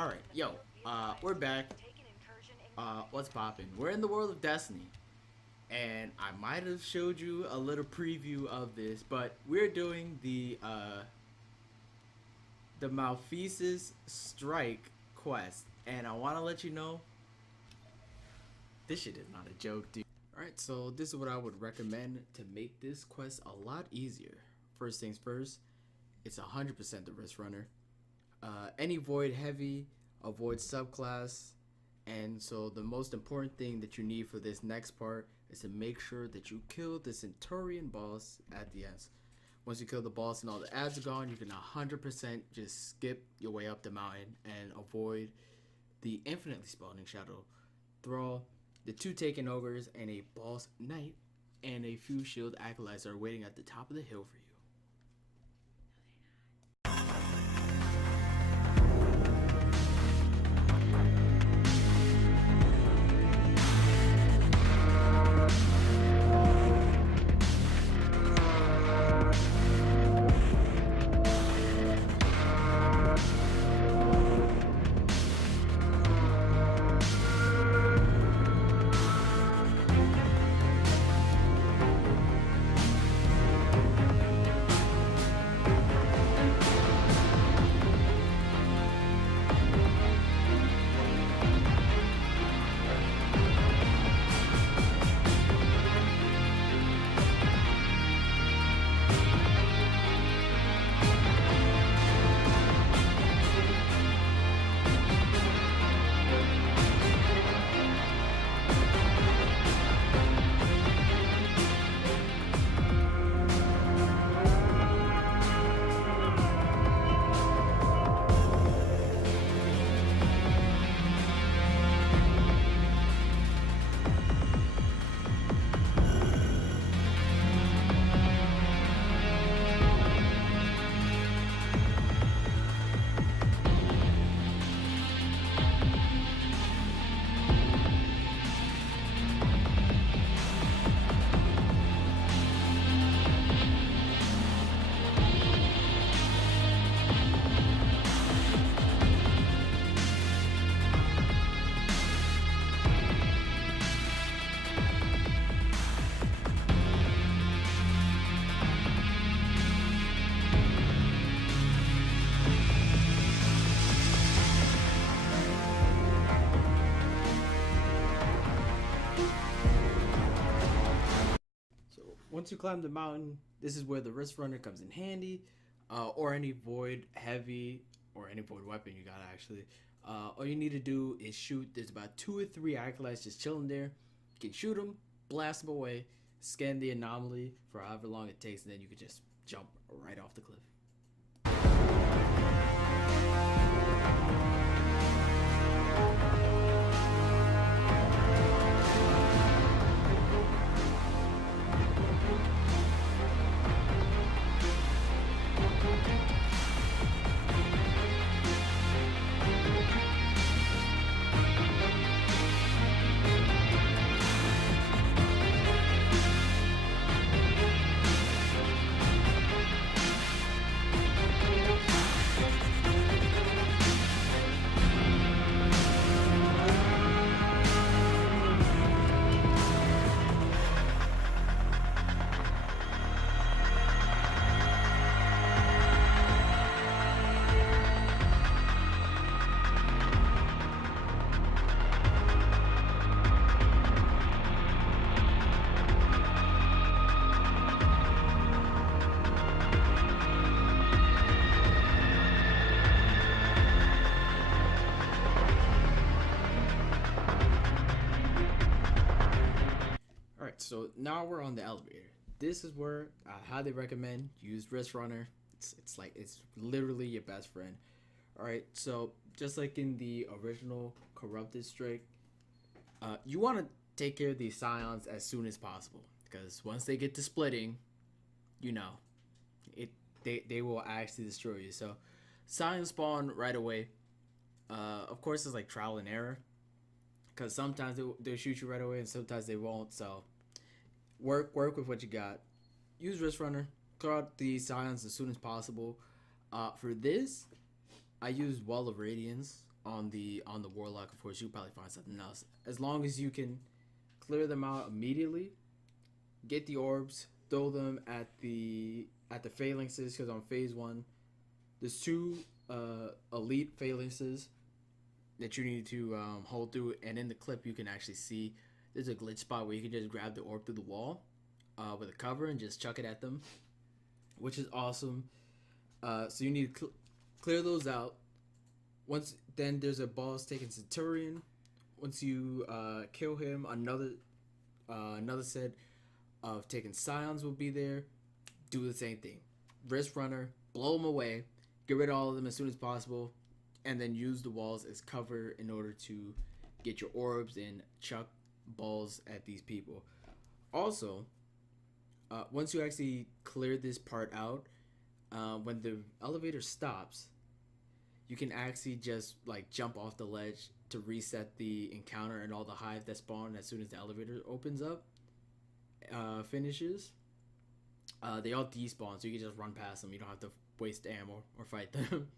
Alright, yo, we're back. What's poppin'? We're in the world of Destiny. And I might have showed you a little preview of this, but we're doing the Malfeasance Strike quest. And I wanna let you know, this shit is not a joke, dude. Alright, so this is what I would recommend to make this quest a lot easier. First things first, it's 100% the wrist runner. Any void heavy, avoid subclass, and so the most important thing that you need for this next part is to make sure that you kill the Centurion boss at the end. Once you kill the boss and all the ads are gone, you can 100% just skip your way up the mountain and avoid the infinitely spawning Shadow Thrall, the 2 taken ogres, and a boss knight, and a few shield acolytes are waiting at the top of the hill for you. Once you climb the mountain, this is where the wrist runner comes in handy, or any void heavy, or any void weapon you got actually. All you need to do is shoot. There's about 2 or 3 acolytes just chilling there. You can shoot them, blast them away, scan the anomaly for however long it takes, and then you can just jump right off the cliff. So now we're on the elevator. This is where I highly recommend use wrist runner. It's literally your best friend. All right. So just like in the original corrupted strike, you want to take care of these scions as soon as possible, because once they get to splitting, you know, they will actually destroy you. So scions spawn right away. Of course, it's like trial and error, because sometimes they'll shoot you right away and sometimes they won't. So work with what you got. Use wrist runner. Clear out the scions as soon as possible. For this, I use Wall of Radiance. on the warlock, of course, you'll probably find something else. As long as you can clear them out immediately, get the orbs, throw them at the phalanxes, because on phase 1 there's 2 elite phalanxes that you need to hold through, and in the clip you can actually see there's a glitch spot where you can just grab the orb through the wall with a cover and just chuck it at them, which is awesome. So you need to clear those out. Once then, there's a boss taking Centurion. Once you kill him, another set of taking Scions will be there. Do the same thing. Wrist Runner, blow them away, get rid of all of them as soon as possible, and then use the walls as cover in order to get your orbs and chuck balls at these people. Also, once you actually clear this part out, when the elevator stops, you can actually just like jump off the ledge to reset the encounter and all the hive that spawn as soon as the elevator opens up finishes. They all despawn, so you can just run past them. You don't have to waste ammo or fight them.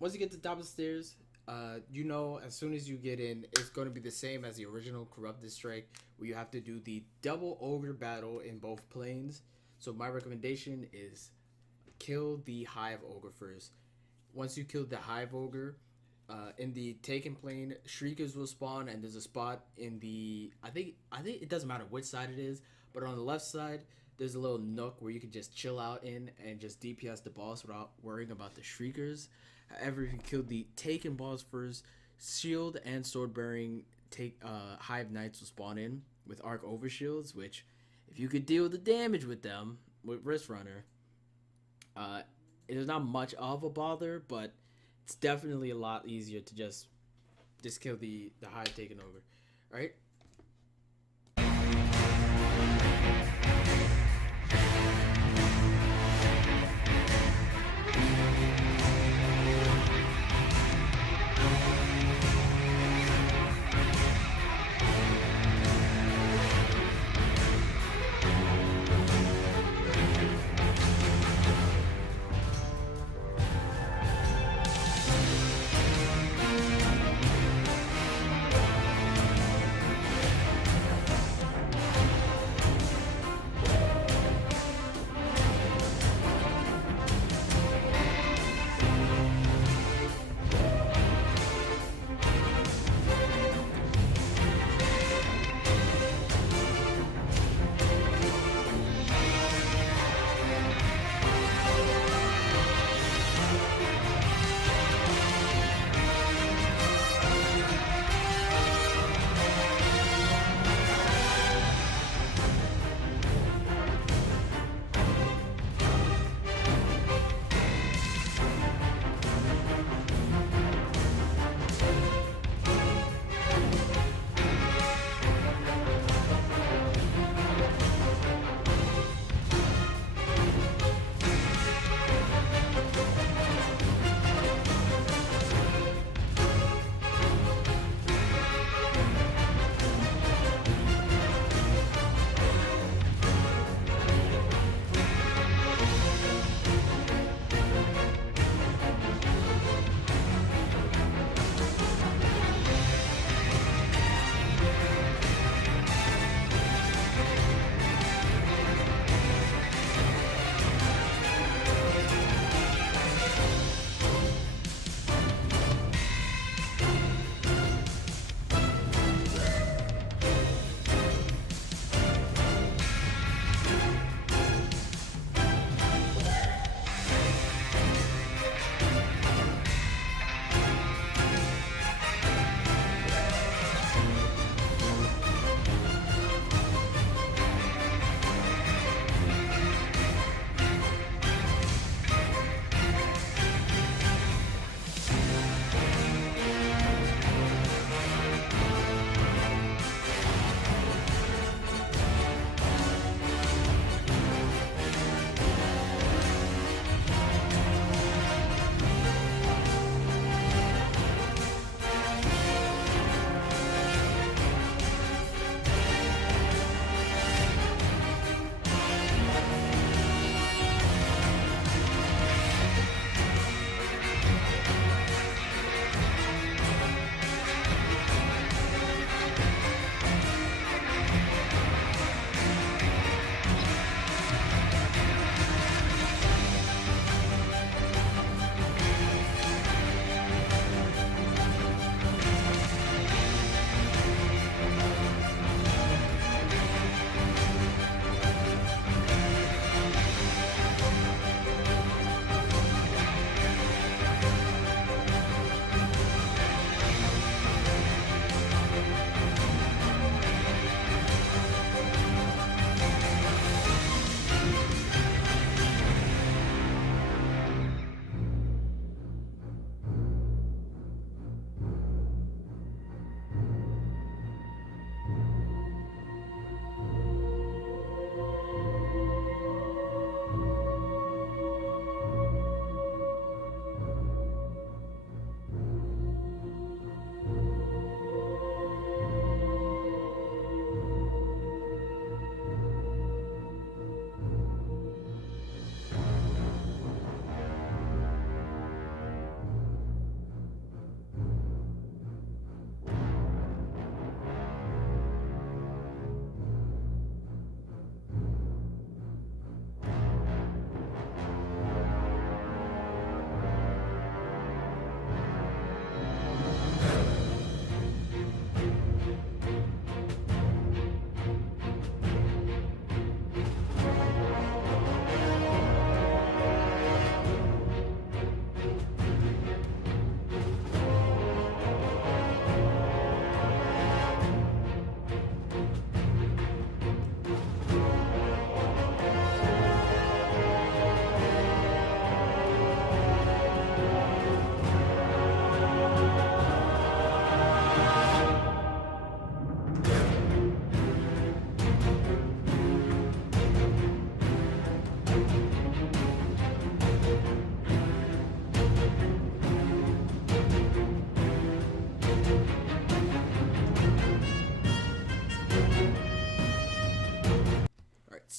once you get to the top of the stairs, you know, as soon as you get in, it's going to be the same as the original Corrupted Strike, where you have to do the double ogre battle in both planes. So my recommendation is kill the Hive Ogre first. Once you kill the Hive Ogre, in the Taken plane, Shriekers will spawn, and there's a spot in the I think it doesn't matter which side it is, but on the left side there's a little nook where you can just chill out in and just DPS the boss without worrying about the Shriekers. However, if you kill the Taken boss first, Shield and Sword bearing Hive Knights will spawn in with Arc Overshields, which if you could deal the damage with them with Wrist Runner, it is not much of a bother, but it's definitely a lot easier to just kill the Hive Taken Ogre. Right?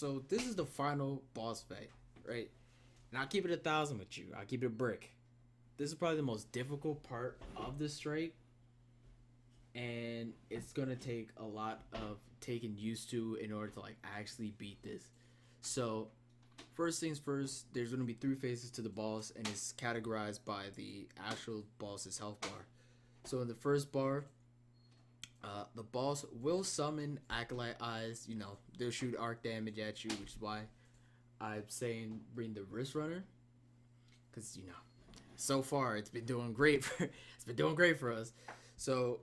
so this is the final boss fight, right? And I'll keep it 1,000 with you. I'll keep it a brick. This is probably the most difficult part of the strike, and it's gonna take a lot of taking used to in order to like actually beat this. So first things first, there's gonna be 3 phases to the boss, and it's categorized by the actual boss's health bar. So in the first bar, the boss will summon Acolyte Eyes. You know, they'll shoot arc damage at you, which is why I'm saying bring the Wrist Runner, because you know, so far it's been doing great for us. So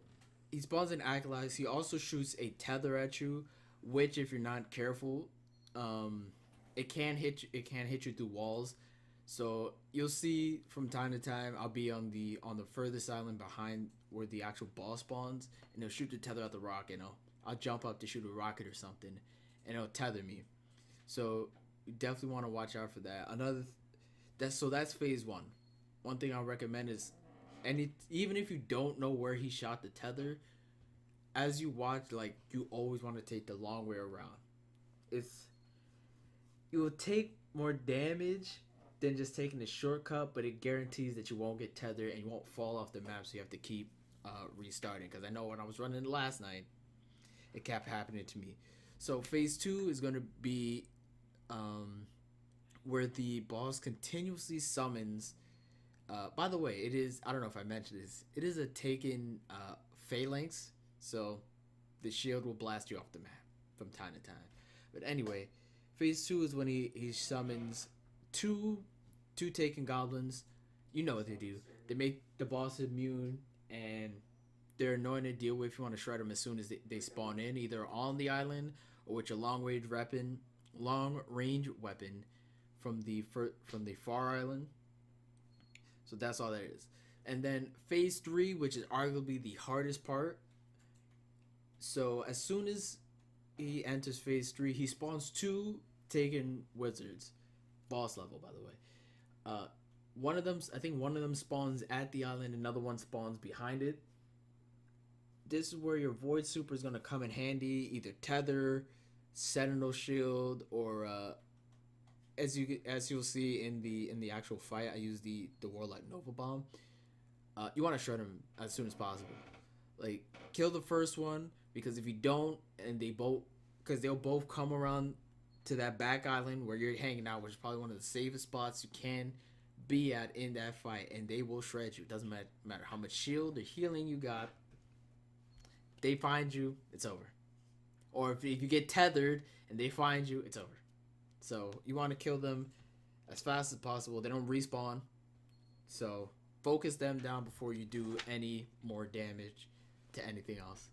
he spawns in Acolytes. He also shoots a tether at you, which if you're not careful, it can hit you through walls. So you'll see from time to time I'll be on the furthest island behind where the actual boss spawns, and they'll shoot the tether at the rock, and I'll jump up to shoot a rocket or something, and it'll tether me. So you definitely want to watch out for that. That's phase 1. One thing I'll recommend is even if you don't know where he shot the tether, as you watch, like, you always want to take the long way around. It will take more damage than just taking the shortcut, but it guarantees that you won't get tethered and you won't fall off the map, so you have to keep restarting. Because I know when I was running last night, it kept happening to me. So phase 2 is going to be where the boss continuously summons. By the way, it is, I don't know if I mentioned this, it is a taken phalanx, so the shield will blast you off the map from time to time. But anyway, phase 2 is when he summons two taken goblins. You know what they do. They make the boss immune, and they're annoying to deal with. If you want to shred them as soon as they spawn in, either on the island or with your long range weapon from the far island. So that's all that is. And then phase 3, which is arguably the hardest part. So as soon as he enters phase 3, he spawns 2 taken wizards, boss level, by the way. I think one of them spawns at the island, another one spawns behind it. This is where your void super is gonna come in handy, either tether, sentinel shield, or as you'll see in the actual fight, I use the warlock nova bomb. You want to shred them as soon as possible. Like, kill the first one, because if you don't, and they'll both come around to that back island where you're hanging out, which is probably one of the safest spots you can be at in that fight, and they will shred you. It doesn't matter how much shield or healing you got. They find you, it's over. Or if you get tethered and they find you, it's over. So you want to kill them as fast as possible. They don't respawn, so focus them down before you do any more damage to anything else.